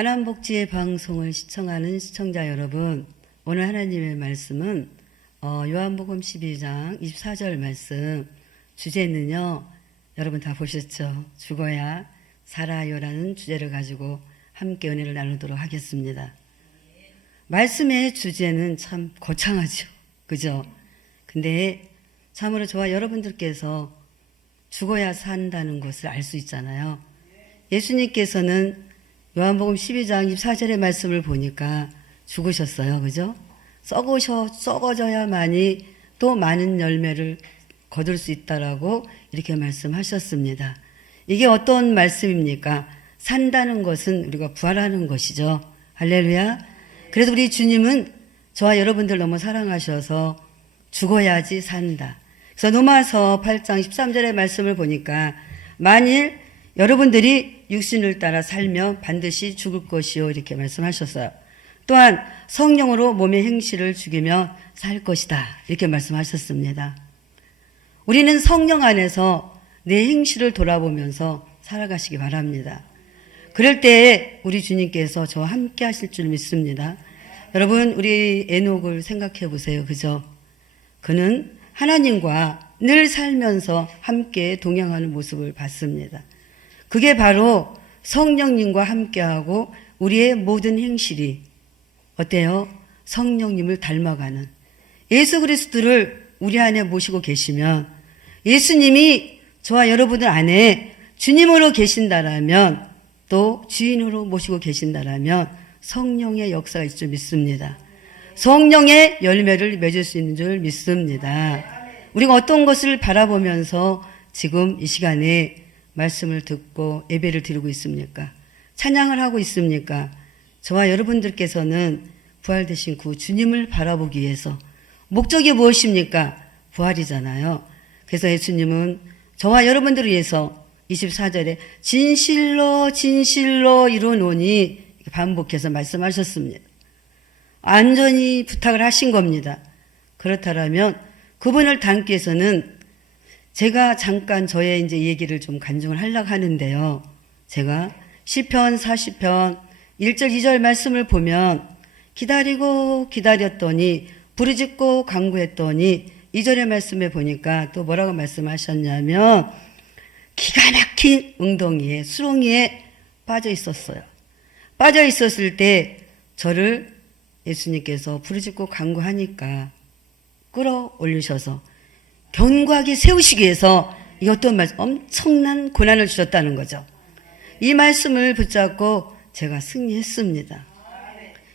가난복지의 방송을 시청하는 시청자 여러분, 오늘 하나님의 말씀은 요한복음 12장 24절 말씀, 주제는요, 여러분 다 보셨죠? 죽어야 살아요라는 주제를 가지고 함께 은혜를 나누도록 하겠습니다. 말씀의 주제는 참 거창하죠. 그죠? 근데 참으로 저와 여러분들께서 죽어야 산다는 것을 알 수 있잖아요. 예수님께서는 요한복음 12장 24절의 말씀을 보니까 죽으셨어요. 그죠? 썩어져야만이 또 많은 열매를 거둘 수 있다라고 이렇게 말씀하셨습니다. 이게 어떤 말씀입니까? 산다는 것은 우리가 부활하는 것이죠. 할렐루야. 그래서 우리 주님은 저와 여러분들 너무 사랑하셔서 죽어야지 산다. 그래서 로마서 8장 13절의 말씀을 보니까 만일 여러분들이 육신을 따라 살면 반드시 죽을 것이요 이렇게 말씀하셨어요. 또한 성령으로 몸의 행실을 죽이며 살 것이다 이렇게 말씀하셨습니다. 우리는 성령 안에서 내 행실을 돌아보면서 살아가시기 바랍니다. 그럴 때에 우리 주님께서 저와 함께 하실 줄 믿습니다. 여러분, 우리 에녹을 생각해 보세요. 그죠? 그는 하나님과 늘 살면서 함께 동행하는 모습을 봤습니다. 그게 바로 성령님과 함께하고 우리의 모든 행실이 어때요? 성령님을 닮아가는 예수 그리스도를 우리 안에 모시고 계시면, 예수님이 저와 여러분들 안에 주님으로 계신다라면, 또 주인으로 모시고 계신다라면 성령의 역사가 있을 줄 믿습니다. 성령의 열매를 맺을 수 있는 줄 믿습니다. 우리가 어떤 것을 바라보면서 지금 이 시간에 말씀을 듣고 예배를 드리고 있습니까? 찬양을 하고 있습니까? 저와 여러분들께서는 부활되신 그 주님을 바라보기 위해서 목적이 무엇입니까? 부활이잖아요. 그래서 예수님은 저와 여러분들을 위해서 24절에 진실로 진실로 이루노니 반복해서 말씀하셨습니다. 안전히 부탁을 하신 겁니다. 그렇다면 그분을 닮기 위해서는 제가 잠깐 저의 이제 얘기를 좀 간증을 하려고 하는데요. 제가 시편 40편 1절 2절 말씀을 보면 기다리고 기다렸더니 부르짖고 간구했더니 2절의 말씀에 보니까 또 뭐라고 말씀하셨냐면 기가 막힌 웅덩이에 수렁이에 빠져 있었어요. 빠져 있었을 때 저를 예수님께서 부르짖고 간구하니까 끌어올리셔서 견고하게 세우시기 위해서 이 어떤 말씀, 엄청난 고난을 주셨다는 거죠. 이 말씀을 붙잡고 제가 승리했습니다.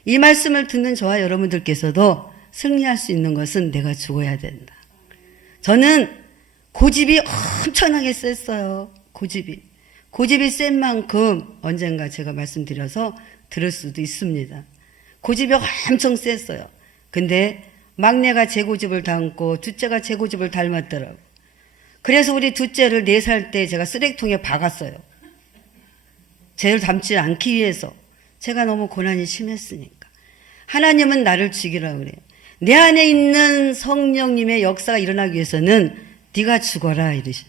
이 말씀을 듣는 저와 여러분들께서도 승리할 수 있는 것은 내가 죽어야 된다. 저는 고집이 엄청나게 셌어요. 고집이 센 만큼 언젠가 제가 말씀드려서 들을 수도 있습니다. 고집이 엄청 셌어요. 근데 막내가 제 고집을 닮고 둘째가 제 고집을 닮았더라고요. 그래서 우리 둘째를 4살 때 제가 쓰레기통에 박았어요. 쟤를 닮지 않기 위해서. 제가 너무 고난이 심했으니까. 하나님은 나를 죽이라고 그래요. 내 안에 있는 성령님의 역사가 일어나기 위해서는 네가 죽어라 이러셔.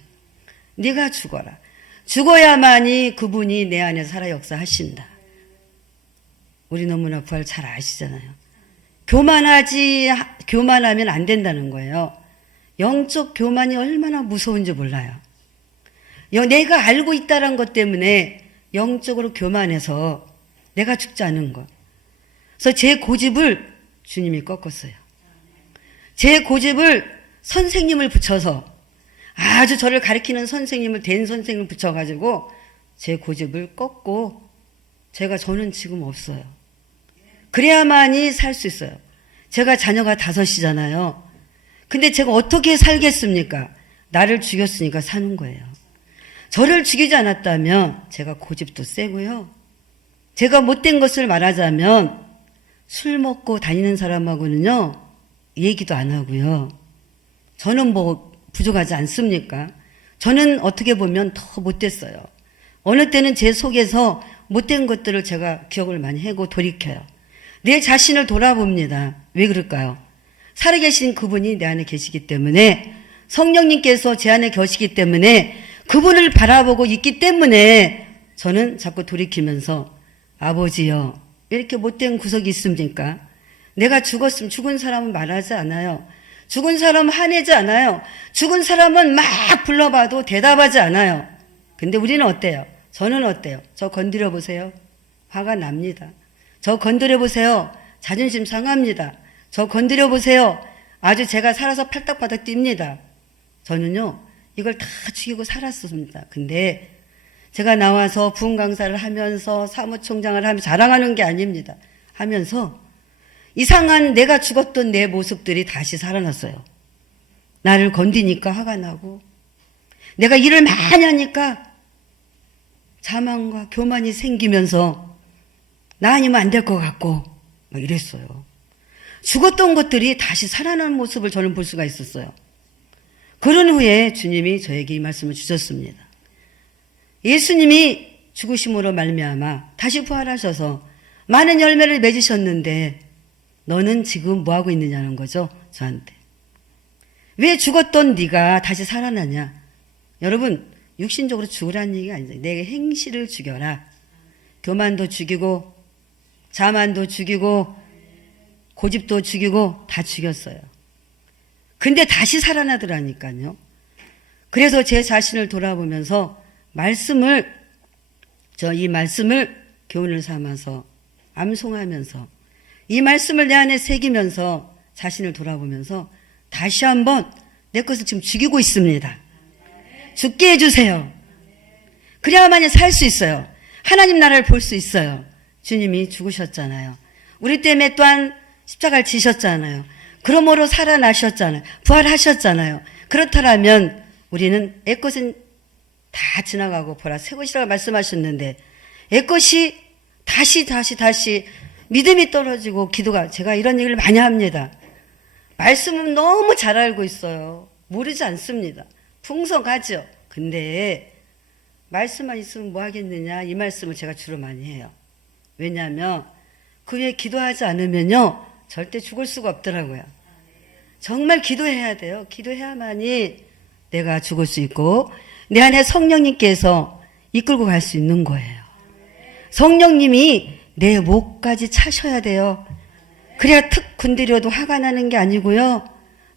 네가 죽어라. 죽어야만이 그분이 내 안에 살아 역사하신다. 우리 너무나 부활 잘 아시잖아요. 교만하면 안 된다는 거예요. 영적 교만이 얼마나 무서운지 몰라요. 내가 알고 있다는 것 때문에 영적으로 교만해서 내가 죽지 않은 것. 그래서 제 고집을 주님이 꺾었어요. 제 고집을 선생님을 붙여서 아주 저를 가르치는 선생님을 된 선생님을 붙여가지고 제 고집을 꺾고 저는 지금 없어요. 그래야만이 살 수 있어요. 제가 자녀가 5이잖아요. 근데 제가 어떻게 살겠습니까? 나를 죽였으니까 사는 거예요. 저를 죽이지 않았다면 제가 고집도 세고요. 제가 못된 것을 말하자면 술 먹고 다니는 사람하고는요, 얘기도 안 하고요. 저는 뭐 부족하지 않습니까? 저는 어떻게 보면 더 못됐어요. 어느 때는 제 속에서 못된 것들을 제가 기억을 많이 하고 돌이켜요. 내 자신을 돌아봅니다. 왜 그럴까요? 살아계신 그분이 내 안에 계시기 때문에, 성령님께서 제 안에 계시기 때문에, 그분을 바라보고 있기 때문에 저는 자꾸 돌이키면서 아버지여, 왜 이렇게 못된 구석이 있습니까? 내가 죽었으면 죽은 사람은 말하지 않아요. 죽은 사람은 화내지 않아요. 죽은 사람은 막 불러봐도 대답하지 않아요. 근데 우리는 어때요? 저는 어때요? 저 건드려 보세요. 화가 납니다. 저 건드려 보세요. 자존심 상합니다. 저 건드려 보세요. 아주 제가 살아서 팔딱팔딱 뜁니다. 저는요, 이걸 다 죽이고 살았습니다. 근데 제가 나와서 부흥 강사를 하면서 사무총장을 하면서 자랑하는 게 아닙니다. 하면서 이상한 내가 죽었던 내 모습들이 다시 살아났어요. 나를 건드니까 화가 나고, 내가 일을 많이 하니까 자만과 교만이 생기면서 나 아니면 안 될 것 같고 막 이랬어요. 죽었던 것들이 다시 살아난 모습을 저는 볼 수가 있었어요. 그런 후에 주님이 저에게 이 말씀을 주셨습니다. 예수님이 죽으심으로 말미암아 다시 부활하셔서 많은 열매를 맺으셨는데 너는 지금 뭐하고 있느냐는 거죠, 저한테. 왜 죽었던 네가 다시 살아나냐? 여러분, 육신적으로 죽으라는 얘기가 아니죠. 내 행실을 죽여라. 교만도 죽이고 자만도 죽이고 고집도 죽이고 다 죽였어요. 근데 다시 살아나더라니까요. 그래서 제 자신을 돌아보면서 이 말씀을 교훈을 삼아서 암송하면서 이 말씀을 내 안에 새기면서 자신을 돌아보면서 다시 한번 내 것을 지금 죽이고 있습니다. 죽게 해주세요. 그래야만이 살 수 있어요. 하나님 나라를 볼 수 있어요. 주님이 죽으셨잖아요. 우리 때문에 또한 십자가를 지셨잖아요. 그러므로 살아나셨잖아요. 부활하셨잖아요. 그렇다면 우리는 옛것은 다 지나가고 보라 새 것이라고 말씀하셨는데 옛것이 다시 믿음이 떨어지고 기도가, 제가 이런 얘기를 많이 합니다. 말씀은 너무 잘 알고 있어요. 모르지 않습니다. 풍성하죠. 근데 말씀만 있으면 뭐 하겠느냐, 이 말씀을 제가 주로 많이 해요. 왜냐하면 그 위에 기도하지 않으면요 절대 죽을 수가 없더라고요. 정말 기도해야 돼요. 기도해야만이 내가 죽을 수 있고 내 안에 성령님께서 이끌고 갈 수 있는 거예요. 성령님이 내 목까지 차셔야 돼요. 그래야 툭 건드려도 화가 나는 게 아니고요,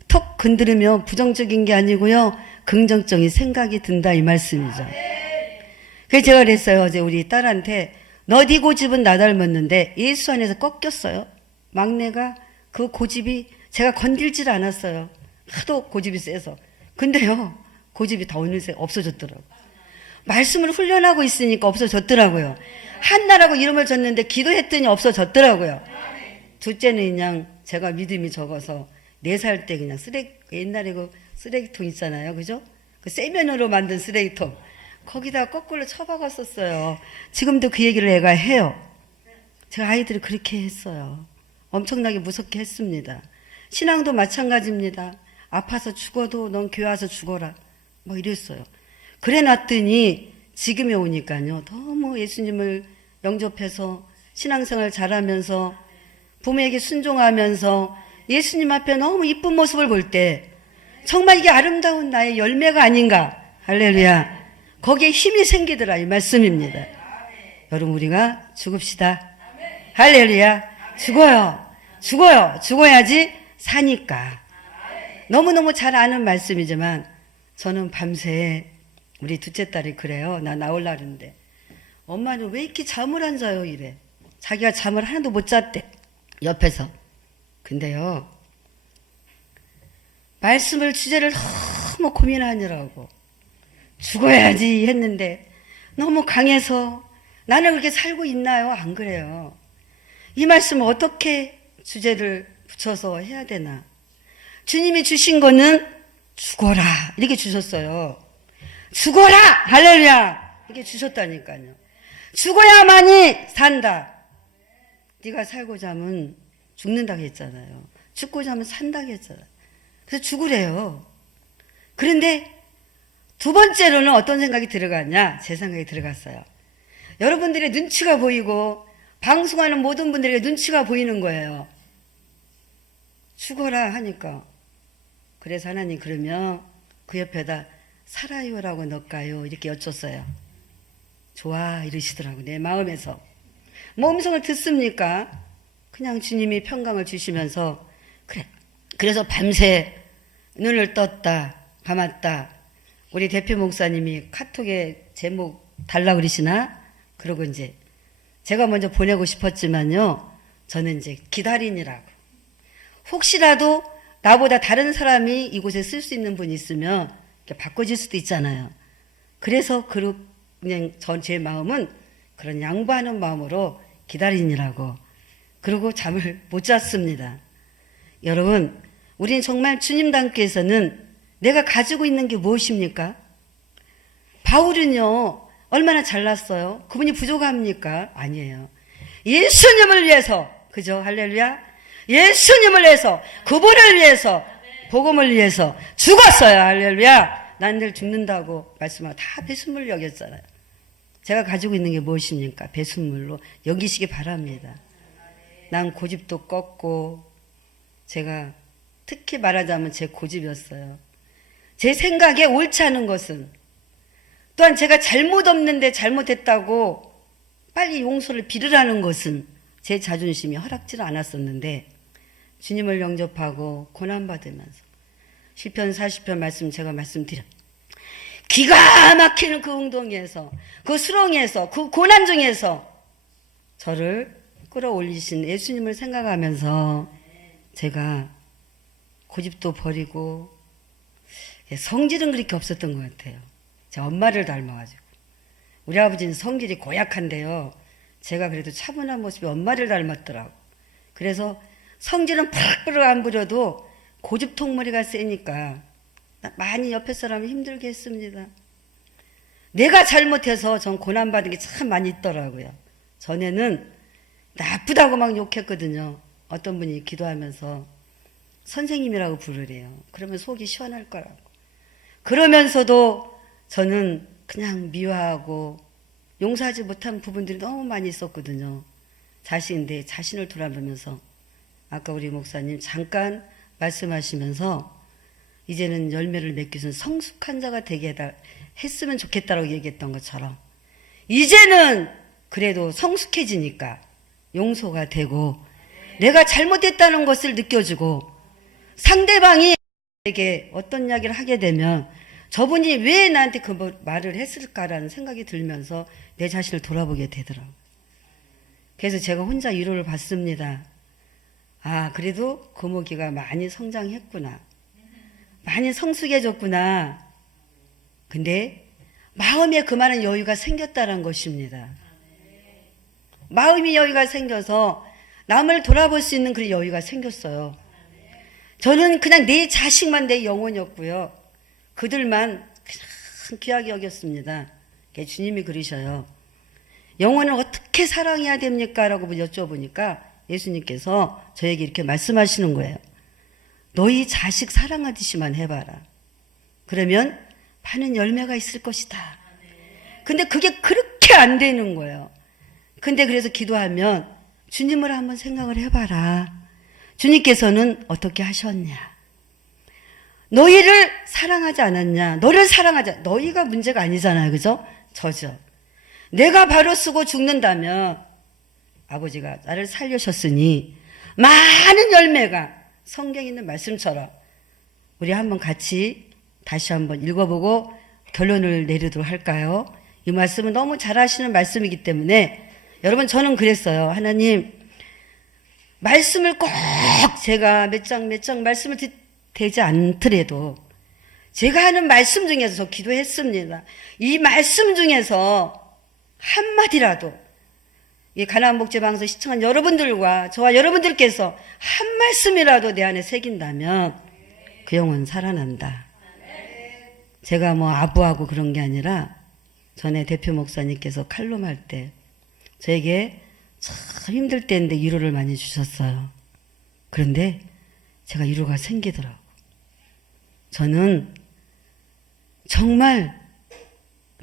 툭 건드리면 부정적인 게 아니고요, 긍정적인 생각이 든다, 이 말씀이죠. 그래서 제가 그랬어요. 어제 우리 딸한테 너 네 고집은 나 닮았는데 예수 안에서 꺾였어요. 막내가 그 고집이 제가 건들질 않았어요. 하도 고집이 세서. 근데요 고집이 다 어느새 없어졌더라고요. 말씀을 훈련하고 있으니까 없어졌더라고요. 한나라고 이름을 줬는데 기도했더니 없어졌더라고요. 둘째는 그냥 제가 믿음이 적어서 4살 때 그냥 옛날에 그 쓰레기통 있잖아요. 그죠? 그 세면으로 만든 쓰레기통. 거기다 거꾸로 쳐박았었어요. 지금도 그 얘기를 애가 해요. 제가 아이들이 그렇게 했어요. 엄청나게 무섭게 했습니다. 신앙도 마찬가지입니다. 아파서 죽어도 넌 교회 와서 죽어라. 뭐 이랬어요. 그래 놨더니 지금에 오니까요. 너무 예수님을 영접해서 신앙생활 잘하면서 부모에게 순종하면서 예수님 앞에 너무 이쁜 모습을 볼 때 정말 이게 아름다운 나의 열매가 아닌가. 할렐루야. 거기에 힘이 생기더라, 이 말씀입니다. 여러분 우리가 죽읍시다. 할렐루야. 죽어야지 사니까. 너무너무 잘 아는 말씀이지만 저는 밤새 우리 둘째 딸이 그래요. 나 나올라 그러는데 엄마는 왜 이렇게 잠을 안 자요, 이래. 자기가 잠을 하나도 못 잤대, 옆에서. 근데요 말씀을 주제를 너무 고민하느라고 죽어야지 했는데 너무 강해서 나는 그렇게 살고 있나요? 안 그래요. 이 말씀을 어떻게 주제를 붙여서 해야 되나. 주님이 주신 거는 죽어라 이렇게 주셨어요. 죽어라, 할렐루야, 이렇게 주셨다니까요. 죽어야만이 산다. 네가 살고자 하면 죽는다고 했잖아요. 죽고자 하면 산다고 했잖아요. 그래서 죽으래요. 그런데 두 번째로는 어떤 생각이 들어갔냐? 제 생각이 들어갔어요. 여러분들의 눈치가 보이고 방송하는 모든 분들에게 눈치가 보이는 거예요. 죽어라 하니까. 그래서 하나님 그러면 그 옆에다 살아요라고 넣을까요? 이렇게 여쭸어요. 좋아 이러시더라고, 내 마음에서. 뭐 음성을 듣습니까? 그냥 주님이 평강을 주시면서 그래서 밤새 눈을 떴다 감았다. 우리 대표 목사님이 카톡에 제목 달라 그러시나? 그러고 이제 제가 먼저 보내고 싶었지만요. 저는 이제 기다리느라고. 혹시라도 나보다 다른 사람이 이곳에 쓸 수 있는 분이 있으면 바꿔줄 수도 있잖아요. 그래서 그냥 제 마음은 그런 양보하는 마음으로 기다리느라고. 그리고 잠을 못 잤습니다. 여러분, 우린 정말 주님 닮께서는 내가 가지고 있는 게 무엇입니까? 바울은요, 얼마나 잘났어요? 그분이 부족합니까? 아니에요. 예수님을 위해서, 그죠? 할렐루야? 예수님을 위해서, 그분을 위해서, 복음을 위해서 죽었어요. 할렐루야? 난 늘 죽는다고 말씀하고 다 배순물 여겼잖아요. 제가 가지고 있는 게 무엇입니까? 배순물로 여기시기 바랍니다. 난 고집도 꺾고, 제가 특히 말하자면 제 고집이었어요. 제 생각에 옳지 않은 것은, 또한 제가 잘못 없는데 잘못했다고 빨리 용서를 빌으라는 것은 제 자존심이 허락지를 않았었는데, 주님을 영접하고 고난받으면서 시편 40편 말씀 제가 말씀드려, 기가 막히는 그 웅덩이에서, 그 수렁에서, 그 고난 중에서 저를 끌어올리신 예수님을 생각하면서 제가 고집도 버리고, 성질은 그렇게 없었던 것 같아요. 제 엄마를 닮아가지고. 우리 아버지는 성질이 고약한데요. 제가 그래도 차분한 모습이 엄마를 닮았더라고. 그래서 성질은 팍 안 부려도 고집통머리가 세니까 많이 옆에 사람을 힘들게 했습니다. 내가 잘못해서 전 고난받은 게 참 많이 있더라고요. 전에는 나쁘다고 막 욕했거든요. 어떤 분이 기도하면서 선생님이라고 부르래요. 그러면 속이 시원할 거라고. 그러면서도 저는 그냥 미워하고 용서하지 못한 부분들이 너무 많이 있었거든요. 내 자신을 돌아보면서 아까 우리 목사님 잠깐 말씀하시면서 이제는 열매를 맺기 위해서 성숙한 자가 되게 했으면 좋겠다라고 얘기했던 것처럼, 이제는 그래도 성숙해지니까 용서가 되고 내가 잘못했다는 것을 느껴지고, 상대방이 에게 어떤 이야기를 하게 되면 저분이 왜 나한테 그 말을 했을까라는 생각이 들면서 내 자신을 돌아보게 되더라고요. 그래서 제가 혼자 위로를 받습니다. 아, 그래도 금옥이가 많이 성장했구나. 많이 성숙해졌구나. 근데 마음에 그만한 여유가 생겼다는 것입니다. 마음이 여유가 생겨서 남을 돌아볼 수 있는 그런 여유가 생겼어요. 저는 그냥 내 자식만 내 영혼이었고요. 그들만 그냥 귀하게 여겼습니다. 주님이 그러셔요. 영혼을 어떻게 사랑해야 됩니까? 라고 여쭤보니까 예수님께서 저에게 이렇게 말씀하시는 거예요. 너희 자식 사랑하듯이만 해봐라. 그러면 많은 열매가 있을 것이다. 근데 그게 그렇게 안 되는 거예요. 근데 그래서 기도하면 주님을 한번 생각을 해봐라. 주님께서는 어떻게 하셨냐? 너희를 사랑하지 않았냐? 너를 사랑하지, 너희가 문제가 아니잖아요. 그죠? 저죠. 내가 바로 쓰고 죽는다면 아버지가 나를 살려셨으니 많은 열매가 성경에 있는 말씀처럼, 우리 한번 같이 다시 한번 읽어보고 결론을 내리도록 할까요? 이 말씀은 너무 잘 하시는 말씀이기 때문에 여러분, 저는 그랬어요. 하나님, 말씀을 꼭 제가 몇 장 말씀을 되지 않더라도 제가 하는 말씀 중에서 저 기도했습니다. 이 말씀 중에서 한마디라도 이 가나안 목재방송 시청한 여러분들과 저와 여러분들께서 한 말씀이라도 내 안에 새긴다면 그 영혼 살아난다. 제가 뭐 아부하고 그런 게 아니라 전에 대표 목사님께서 칼럼할 때 저에게 참 힘들 때인데 위로를 많이 주셨어요. 그런데 제가 위로가 생기더라고. 저는 정말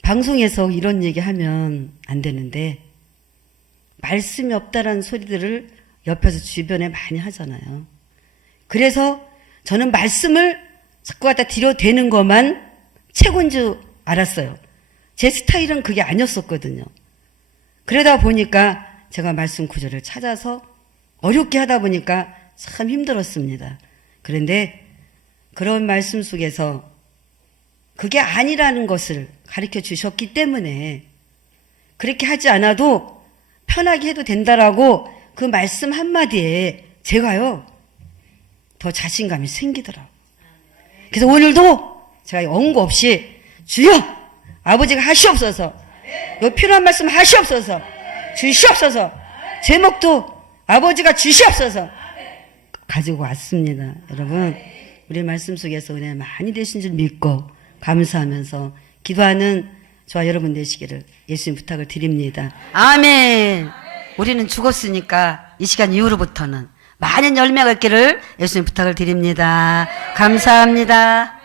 방송에서 이런 얘기 하면 안 되는데 말씀이 없다라는 소리들을 옆에서 주변에 많이 하잖아요. 그래서 저는 말씀을 자꾸 갖다 들여대는 것만 최고인 줄 알았어요. 제 스타일은 그게 아니었었거든요. 그러다 보니까 제가 말씀 구절을 찾아서 어렵게 하다 보니까 참 힘들었습니다. 그런데 그런 말씀 속에서 그게 아니라는 것을 가르쳐 주셨기 때문에 그렇게 하지 않아도 편하게 해도 된다라고 그 말씀 한마디에 제가요 더 자신감이 생기더라고요. 그래서 오늘도 제가 언고 없이 주여 아버지가 하시옵소서, 요 필요한 말씀 하시옵소서, 주시옵소서, 제목도 아버지가 주시옵소서 가지고 왔습니다. 여러분, 우리 말씀 속에서 은혜 많이 되신 줄 믿고 감사하면서 기도하는 저와 여러분 되시기를 예수님 부탁을 드립니다. 아멘. 우리는 죽었으니까 이 시간 이후로부터는 많은 열매가 있기를 예수님 부탁을 드립니다. 감사합니다.